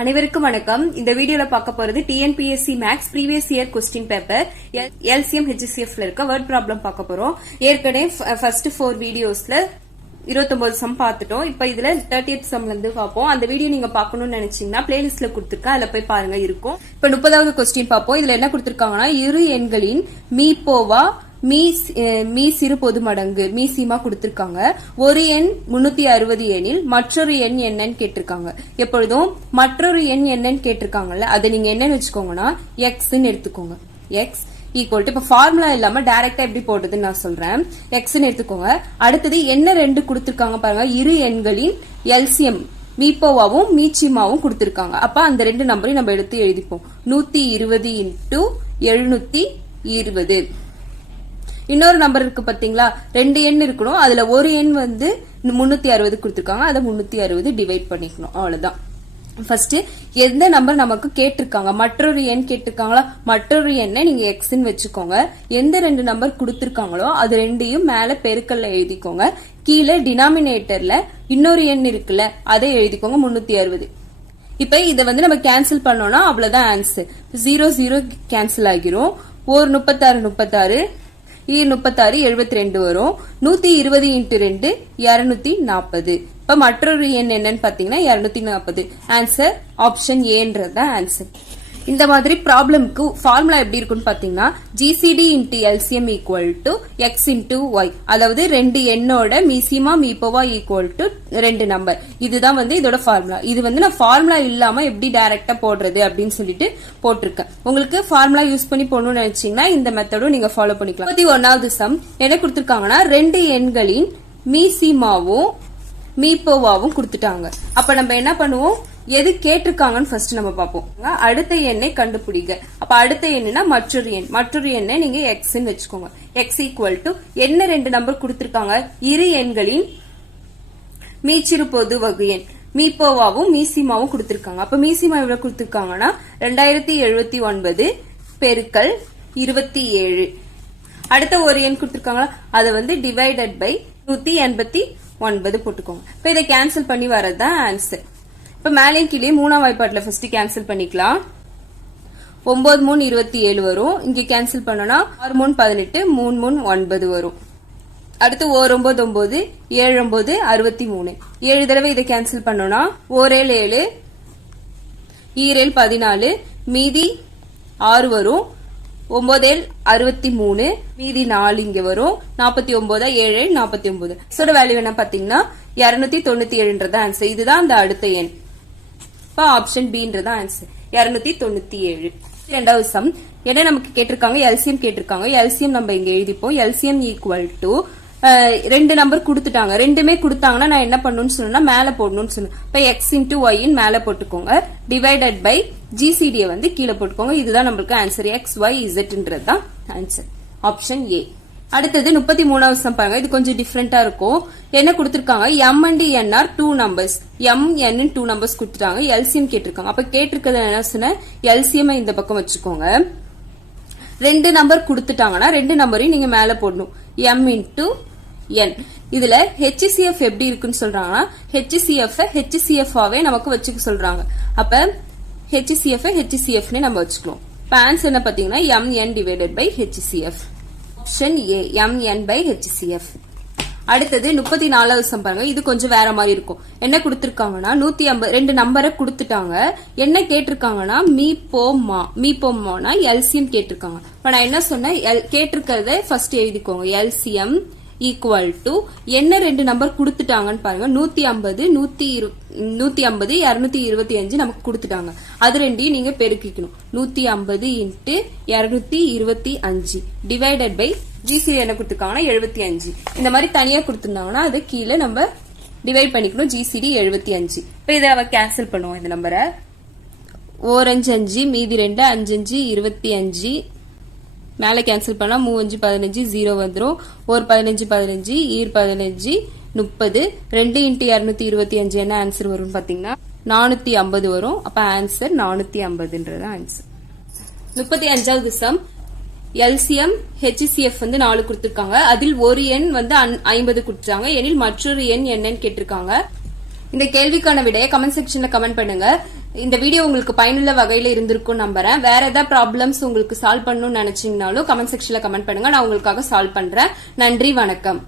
அனைவருக்கும் வணக்கம். இந்த வீடியோல பார்க்க போறது Tnpsc Maths previous year question paper LCM HCF ல இருக்க word problem பார்க்க போறோம். ஏற்கனவே first 4 வீடியோஸ்ல 29 சம் பார்த்துட்டோம். இப்ப இதுல 30th சம்ல இருந்து பார்ப்போம். அந்த வீடியோ நீங்க பார்க்கணும்னு நினைச்சீங்கன்னா பிளேலிஸ்ட்ல கொடுத்திருக்கேன், அதுல போய் பாருங்க இருக்கும். இப்ப 30வது क्वेश्चन பார்ப்போம். இதுல என்ன கொடுத்திருக்காங்கன்னா இரு எண்களின் மீப்போவா மீ சிறு பொது மடங்கு மீசிமா கொடுத்திருக்காங்க. ஒரு எண் 360 எனில் மற்றொரு எண் என்னன்னு கேட்டிருக்காங்க. எப்பொழுதும் மற்றொரு எண் என்னன்னு கேட்டிருக்காங்கல்ல, அதை நீங்க என்னன்னு வச்சுக்கோங்கன்னா எக்ஸ்ன்னு எடுத்துக்கோங்க. எக்ஸ் ஈக்குவல் டு இப்ப ஃபார்முலா இல்லாம டைரக்டா எப்படி போடுறதுன்னு நான் சொல்றேன். எக்ஸ்ன்னு எடுத்துக்கோங்க. அடுத்தது என்ன ரெண்டு கொடுத்திருக்காங்க பாருங்க, இரு எண்களின் எல்சிஎம் மீப்போவாவும் மீச்சிமாவும் கொடுத்திருக்காங்க. அப்ப அந்த ரெண்டு நம்பரையும் நம்ம எடுத்து எழுதிப்போம். 120 இன்டூ 720. இன்னொரு நம்பர் இருக்கு பாத்தீங்களா, ரெண்டு எண் இருக்கணும், அதுல ஒரு எண் வந்து 360 கொடுத்திருக்காங்க, அதை 360 டிவைட் பண்ணிக்கணும். அவ்வளவுதான். ஃபர்ஸ்ட் எந்த நம்பர் நமக்கு கேட்டிருக்காங்க, மற்றொரு எண் கேட்டிருக்காங்களா, மற்றொரு எண்ணை நீங்க எக்ஸ்ன்னு வச்சுக்கோங்க. எந்த ரெண்டு நம்பர் கொடுத்திருக்காங்களோ அது ரெண்டையும் மேல பெருக்கல்ல எழுதிக்கோங்க. கீழே டினாமினேட்டர்ல இன்னொரு எண் இருக்குல்ல, அதை எழுதிக்கோங்க 360. இப்ப இதை வந்து நம்ம கேன்சல் பண்ணோம்னா அவ்வளவுதான் ஆன்சர். 0 0 கேன்சல் ஆகிரும். ஒரு 36 36 72 வரும். 120 இன்டு 2 240. இப்ப மற்றொரு எண் என்னன்னு பாத்தீங்கன்னா 240. ஆன்சர் ஆப்ஷன் ஏன்றதுதான் ஆன்சர். இந்த மாதிரி ப்ராப்ளம்க்கு ஃபார்முலா எப்படி இருக்குன்னு பாத்தீங்கன்னா GCD into LCM equal to x into y. அதாவது ரெண்டு எண்ணோட மீசிமா மீப்போவா ஈக்குவல் டு ரெண்டு நம்பர். இதுதான் வந்து இதோட ஃபார்முலா. இது வந்து நான் ஃபார்முலா இல்லாம எப்படி டைரக்டா போடுறது அப்படின்னு சொல்லிட்டு போட்டிருக்கேன். உங்களுக்கு ஃபார்முலா யூஸ் பண்ணி போடணும்னு நினைச்சீங்கன்னா இந்த மெத்தடும் நீங்க ஃபாலோ பண்ணிக்கலாம். 31வது சம் என்ன கொடுத்திருக்காங்கன்னா ரெண்டு எண்களின் மீசிமாவும் மீப்போவாவும் கொடுத்துட்டாங்க. அப்ப நம்ம என்ன பண்ணுவோம், எது கேட்டிருக்காங்கன்னு ஃபர்ஸ்ட் நம்ம பார்ப்போம். அடுத்த எண்ணை கண்டுபிடிங்க. அப்ப அடுத்த எண்ணுனா மற்றொரு எண்ணை நீங்க எக்ஸ்ன்னு வச்சுக்கோங்க. எக்ஸ் ஈக்குவல் டு என்ன ரெண்டு நம்பர் கொடுத்திருக்காங்க, இரு எண்களின் மீச்சிறு பொது வகு எண் மீப்போவாவும் மீசிமாவும் கொடுத்திருக்காங்க. அப்ப மீசிமா எவ்வளவு கொடுத்திருக்காங்கன்னா 2079 பெருக்கல் 27. அடுத்த ஒரு எண் கொடுத்திருக்காங்களா, அதை வந்து டிவைடட் பை 189 போட்டுக்கோங்க. இப்ப இதை கேன்சல் பண்ணி வரதுதான் ஆன்சர். இப்ப மேலையும் கீழே மூணாம் வாய்ப்பாட்டுல ஃபர்ஸ்ட் கேன்சல் பண்ணிக்கலாம். 9 3 27 வரும். இங்க கேன்சல் பண்ணனா 6 3 18 3 3 9 வரும். அடுத்து 9 9 7 9 63. 7 தடவை இதை கேன்சல் பண்ணோம்னா 1 7 7 14 மீதி 6 வரும். 9 63 மீதி 4 இங்க வரும். 49 7 49. இதோட வேல்யூ என்ன பாத்தீங்கன்னா 297 ஆன்சர். இதுதான் அந்த அடுத்த எண். இப்ப ஆப்ஷன் பின்றது ஆன்சர் 297. இரண்டாவது சம் என்ன நமக்கு கேட்டிருக்காங்க, எல்சிஎம் கேட்டிருக்காங்க. எல்சிஎம் நம்ம இங்க எழுதிப்போம். எல்சிஎம் ஈக்குவல் டு ரெண்டு நம்பர் கொடுத்துட்டாங்க. ரெண்டுமே கொடுத்தாங்கன்னா நான் என்ன பண்ணணும்னு சொன்னா மேல போடணும்னு சொன்னேன். இப்ப எக்ஸ் இன்டு ஒய்ன்னு மேல போட்டுக்கோங்க. டிவைடட் பை ஜிசிடியை வந்து கீழே போட்டுக்கோங்க. இதுதான் நம்மளுக்கு ஆன்சர். எக்ஸ் ஒய் இசட்ன்றது தான் ஆன்சர். Option A. அடுத்தது 33வது சம் பாருங்க. இது கொஞ்சம் டிஃபரெண்டா இருக்கும். என்ன கொடுத்திருக்காங்க, M and N are two numbers. M N two numbers கொடுத்துட்டாங்க. எல்சிஎம் கேட்டிருக்காங்க. அப்ப கேட்டிருக்கிறது என்ன சொன்ன, எல்சிஎம் இந்த பக்கம் வச்சுக்கோங்க. ரெண்டு நம்பர் கொடுத்துட்டாங்கன்னா ரெண்டு நம்பரையும் நீங்க மேல போடணும். எம் இன்டு என். இதுல HCF எப்படி இருக்குன்னு சொல்றாங்கன்னா HCF ஆவே நமக்கு வச்சுக்க சொல்றாங்க. அப்ப HCF நம்ம வச்சுக்கலாம். இப்ப ஆன்சர் என்ன பாத்தீங்கன்னா mn divided by HCF. Option A mn by HCF. அடுத்தது 34வது சம் பாருங்க. இது கொஞ்சம் வேற மாதிரி இருக்கும். என்ன கொடுத்திருக்காங்கன்னா 150 ரெண்டு நம்பரை கொடுத்துட்டாங்க. என்ன கேட்டிருக்காங்கன்னா மீப்போமானா எல்சிஎம் கேட்டிருக்காங்க. இப்ப நான் என்ன சொன்னேன், கேட்டிருக்கிறத ஃபர்ஸ்ட் எழுதிக்கோங்க. எல்சிஎம் ஈக்குவல் டு என்ன ரெண்டு நம்பர் கொடுத்துட்டாங்கன்னு பாருங்க. 150 225 நமக்கு கொடுத்துட்டாங்க. அது ரெண்டையும் நீங்க பெருக்கிக்கணும். 150 இன்ட்டு 225 டிவைடட் பை ஜிசிடி என்ன கொடுத்துருக்காங்கன்னா 75. இந்த மாதிரி தனியா கொடுத்திருந்தாங்கன்னா அது கீழே நம்ம டிவைட் பண்ணிக்கணும். ஜிசிடி 75. இப்ப இதை அவ கேன்சல் பண்ணுவோம். இந்த நம்பரை 4 5 5 மீதி 2 5 5 25 மேல கேன்சல் பண்ணா 3 5 15 0 வந்துரும். ஒரு 15 15 ஈர் 15 30. 2 இன்ட்டு 225 என்ன ஆன்சர் வரும் பாத்தீங்கன்னா 450 வரும். அப்ப ஆன்சர் 450ன்றது ஆன்சர். 35வது சம் எல்சிஎம் HCF வந்து 4 கொடுத்திருக்காங்க. அதில் ஒரு எண் வந்து 50 கொடுத்துட்டாங்க. எனில் மற்றொரு எண் என்னன்னு கேட்டிருக்காங்க. இந்த கேள்விக்கான விடையை கமெண்ட் செக்ஷன்ல கமெண்ட் பண்ணுங்க. இந்த வீடியோ உங்களுக்கு பயனுள்ள வகையில இருந்திருக்கும் நம்புறேன். வேற ஏதாவது ப்ராப்ளம்ஸ் உங்களுக்கு சால்வ் பண்ணணும்னு நினைச்சீங்கனாலும் கமெண்ட் செக்ஷன்ல கமெண்ட் பண்ணுங்க. நான் உங்களுக்காக சால்வ் பண்றேன். நன்றி, வணக்கம்.